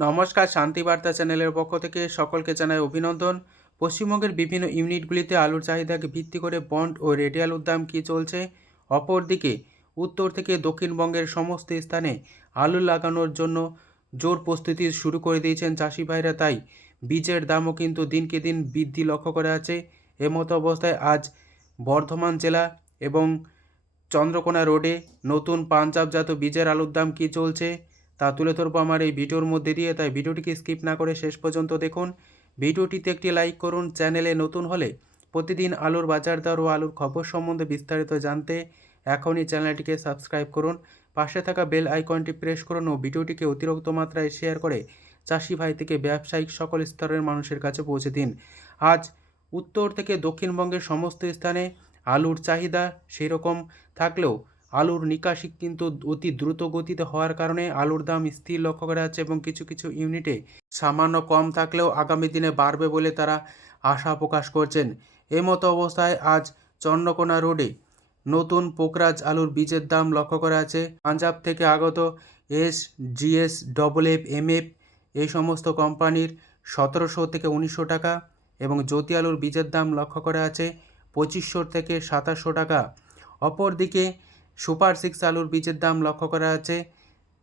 নমস্কার শান্তিবার্তা চ্যানেলের পক্ষ থেকে সকলকে জানাই অভিনন্দন। পশ্চিমবঙ্গের বিভিন্ন ইউনিটগুলিতে আলুর চাহিদাকে ভিত্তি করে বন্ড ও রেডিয়াল উদ্যাম কী চলছে? অপরদিকে, উত্তর থেকে দক্ষিণবঙ্গের সমস্ত স্থানে আলু লাগানোর জন্য জোর প্রস্তুতি শুরু করে দিয়েছেন চাষি ভাইরা। তাই বীজের দামও কিন্তু দিনকে দিন বৃদ্ধি লক্ষ্য করা আছে এমতো অবস্থায় আজ বর্ধমান জেলা এবং চন্দ্রকোনা রোডে নতুন পাঞ্জাবজাত বীজের আলুর দাম কী চলছে? তা তুলে ধরবো আমার এই ভিডিওর মধ্যে দিয়ে। তাই ভিডিওটিকে স্কিপ না করে শেষ পর্যন্ত দেখুন। ভিডিওটিতে একটি লাইক করুন, চ্যানেলে নতুন হলে প্রতিদিন আলুর বাজার দর ও আলুর খবর সম্বন্ধে বিস্তারিত জানতে এখনই চ্যানেলটিকে সাবস্ক্রাইব করুন। পাশে থাকা বেল আইকনটি প্রেস করুন ও ভিডিওটিকে অতিরিক্ত মাত্রায় শেয়ার করে চাষি ভাই থেকে ব্যবসায়িক সকল স্তরের মানুষের কাছে পৌঁছে দিন। আজ উত্তর থেকে দক্ষিণবঙ্গের সমস্ত স্থানে আলুর চাহিদা সেরকম থাকলেও আলুর নিকাশি কিন্তু অতি দ্রুত গতিতে হওয়ার কারণে আলুর দাম স্থির লক্ষ্য করা যাচ্ছে এবং কিছু কিছু ইউনিটে সামান্য কম থাকলেও আগামী দিনে বাড়বে বলে তারা আশা প্রকাশ করছেন। এমতো অবস্থায় আজ চন্দ্রকোনা রোডে নতুন পোকরাজ আলুর বীজের দাম লক্ষ্য করা আছে পাঞ্জাব থেকে আগত S GS double F, M F এই সমস্ত কোম্পানির সতেরোশো থেকে উনিশশো টাকা এবং জ্যোতি আলুর বীজের দাম লক্ষ্য করা আছে পঁচিশশো থেকে সাতাশশো টাকা। অপরদিকে সুপার সিক্স আলুর বীজের দাম লক্ষ্য করা আছে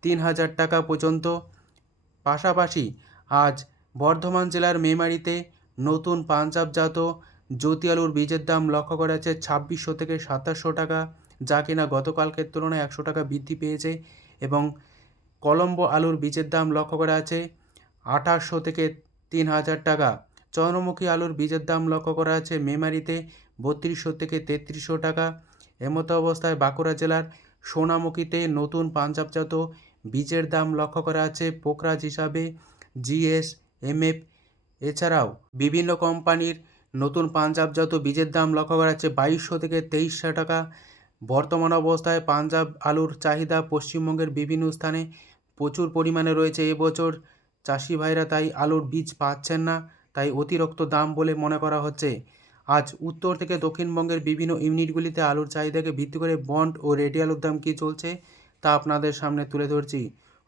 তিন হাজার টাকা পর্যন্ত। পাশাপাশি আজ বর্ধমান জেলার মেমারিতে নতুন পাঞ্জাবজাত জ্যোতি আলুর বীজের দাম লক্ষ্য করা আছে ছাব্বিশশো থেকে সাতাশশো টাকা, যা কিনা গতকালকের তুলনায় একশো টাকা বৃদ্ধি পেয়েছে এবং কলম্বো আলুর বীজের দাম লক্ষ্য করা আছে আঠাশশো থেকে তিন হাজার টাকা। চন্দ্রমুখী আলুর বীজের দাম লক্ষ্য করা আছে মেমারিতে বত্রিশশো থেকে তেত্রিশশো টাকা এমতো অবস্থায় বাঁকুড়া জেলার সোনামুখীতে নতুন পাঞ্জাবজাত বীজের দাম লক্ষ্য করা আছে। পোকরাজ হিসাবে জিএস এমএফ এছাড়াও বিভিন্ন কোম্পানির নতুন পাঞ্জাবজাত বীজের দাম লক্ষ্য করা যাচ্ছে বাইশশো থেকে তেইশশো টাকা। বর্তমান অবস্থায় পাঞ্জাব আলুর চাহিদা পশ্চিমবঙ্গের বিভিন্ন স্থানে প্রচুর পরিমাণে রয়েছে। এবছর চাষি ভাইরা তাই আলুর বীজ পাচ্ছেন না, তাই অতিরিক্ত দাম বলে মনে করা হচ্ছে। আজ উত্তর থেকে দক্ষিণবঙ্গের বিভিন্ন ইউনিটগুলিতে আলুর চাহিদাকে ভিত্তি করে বন্ড ও রেডি আলুর দাম কী চলছে, তা আপনাদের সামনে তুলে ধরছি।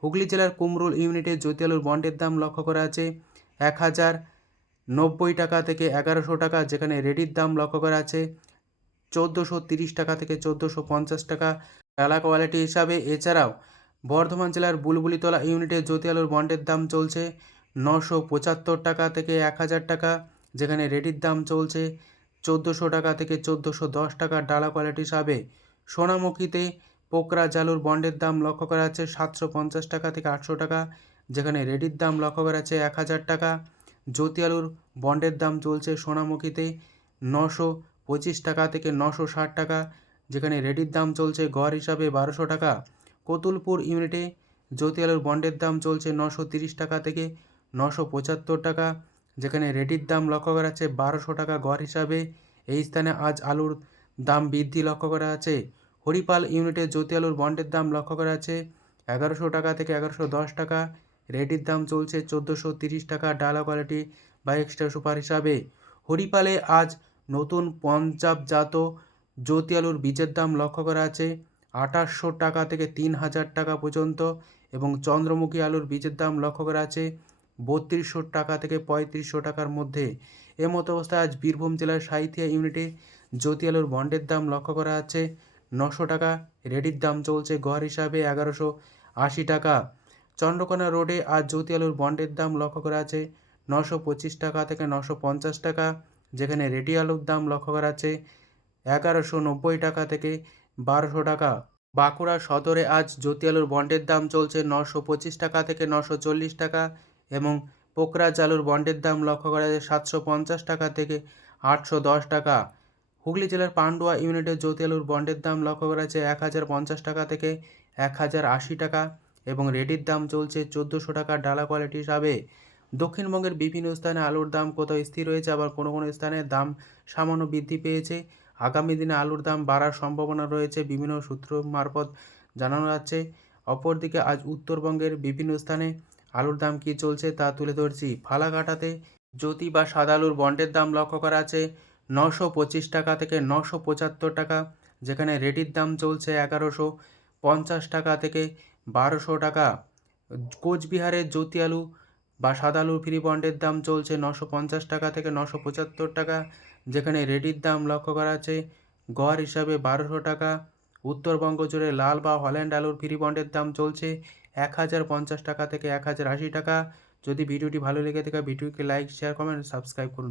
হুগলি জেলার কুমরুল ইউনিটে জ্যোতি আলুর বন্ডের দাম লক্ষ্য করা আছে এক হাজার নব্বই টাকা থেকে এগারোশো টাকা, যেখানে রেডির দাম লক্ষ্য করা আছে চোদ্দোশো তিরিশ টাকা থেকে চোদ্দোশো পঞ্চাশ টাকা। ডালা কোয়ালিটি হিসাবে এছাড়াও বর্ধমান জেলার বুলবুলিতলা ইউনিটে জ্যোতি আলুর বন্ডের দাম চলছে নশো পঁচাত্তর টাকা থেকে এক হাজার টাকা। যেখানে রেডির দাম চলছে চোদ্দোশো টাকা থেকে চোদ্দোশো দশ টাকা ডালা কোয়ালিটি হিসাবে সোনামুখীতে পোকরা জালুর বন্ডের দাম লক্ষ্য করা যাচ্ছে সাতশো পঞ্চাশ টাকা থেকে আটশো টাকা, যেখানে রেডির দাম লক্ষ্য করা যাচ্ছে এক হাজার টাকা। জ্যোতি আলুর বন্ডের দাম চলছে সোনামুখীতে নশো পঁচিশ টাকা থেকে নশো ষাট টাকা, যেখানে রেডির দাম চলছে গড় হিসাবে বারোশো টাকা। কতুলপুর ইউনিটে জ্যোতি আলুর বন্ডের দাম চলছে নশো তিরিশ টাকা থেকে নশো পঁচাত্তর টাকা যেখানে রেডির দাম লক্ষ্য করা যাচ্ছে বারোশো টাকা গড় হিসাবে। এই স্থানে আজ আলুর দাম বৃদ্ধি লক্ষ্য করা আছে হরিপাল ইউনিটে জ্যোতি আলুর বন্ডের দাম লক্ষ্য করা আছে এগারোশো টাকা থেকে এগারোশো দশ টাকা। রেডির দাম চলছে চোদ্দোশো তিরিশ টাকা ডালা কোয়ালিটি বা এক্সট্রা সুপার হিসাবে। হরিপালে আজ নতুন পঞ্জাবজাত জ্যোতি আলুর বীজের দাম লক্ষ্য করা আছে আঠাশশো টাকা থেকে তিন হাজার টাকা পর্যন্ত এবং চন্দ্রমুখী আলুর বীজের দাম লক্ষ্য করা আছে বত্রিশশো টাকা থেকে পঁয়ত্রিশশো টাকার মধ্যে। এমতো অবস্থায় আজ বীরভূম জেলার সাহিত্যিয়া ইউনিটে জ্যোতি আলুর বন্ডের দাম লক্ষ্য করা আছে নশো টাকা, রেডির দাম চলছে গড় হিসাবে এগারোশো আশি টাকা। চন্দ্রকোনা রোডে আজ জ্যোতি আলুর বন্ডের দাম লক্ষ্য করা আছে নশো পঁচিশ টাকা থেকে নশো পঞ্চাশ টাকা, যেখানে রেডি আলুর দাম লক্ষ্য করা আছে এগারোশো নব্বই টাকা থেকে বারোশো টাকা। বাঁকুড়া সদরে আজ জ্যোতি আলুর বন্ডের দাম চলছে নশো পঁচিশ টাকা থেকে নশো চল্লিশ টাকা এবং পোকরাজ আলুর বন্ডের দাম লক্ষ্য করা যায় সাতশো পঞ্চাশ টাকা থেকে আটশো দশ টাকা। হুগলি জেলার পান্ডুয়া ইউনিটের জ্যোতি আলুর বন্ডের দাম লক্ষ্য করা যাচ্ছে এক হাজার পঞ্চাশ টাকা থেকে এক হাজার আশি টাকা এবং রেডির দাম চলছে চোদ্দোশো টাকা ডালা কোয়ালিটি হিসাবে। দক্ষিণবঙ্গের বিভিন্ন স্থানে আলুর দাম কোথাও স্থির রয়েছে আবার কোনো কোনো স্থানে দাম সামান্য বৃদ্ধি পেয়েছে। আগামী দিনে আলুর দাম বাড়ার সম্ভাবনা রয়েছে বিভিন্ন সূত্র মারফত জানানো যাচ্ছে। অপরদিকে আজ উত্তরবঙ্গের বিভিন্ন স্থানে আলুর দাম কী চলছে তা তুলে ধরছি ফালাকাটাতে জ্যোতি বা সাদা আলুর বন্ডের দাম লক্ষ্য করা আছে নশো পঁচিশ টাকা থেকে নশো পঁচাত্তর টাকা, যেখানে রেডির দাম চলছে এগারোশো পঞ্চাশ টাকা থেকে বারোশো টাকা। কোচবিহারের জ্যোতি আলু বা সাদা আলুর ফ্রি বন্ডের দাম চলছে নশো পঞ্চাশ টাকা থেকে নশো পঁচাত্তর টাকা, যেখানে রেডির দাম লক্ষ্য করা আছে গড় হিসাবে বারোশো টাকা। উত্তরবঙ্গ জুড়ে লাল বা হল্যান্ড আলুর ফ্রি বন্ডের দাম চলছে এক হাজার পঞ্চাশ টাকা থেকে এক হাজার আশি টাকা। যদি ভিডিওটি ভালো লেগে থাকে, ভিডিওকে লাইক শেয়ার কমেন্ট সাবস্ক্রাইব করুন।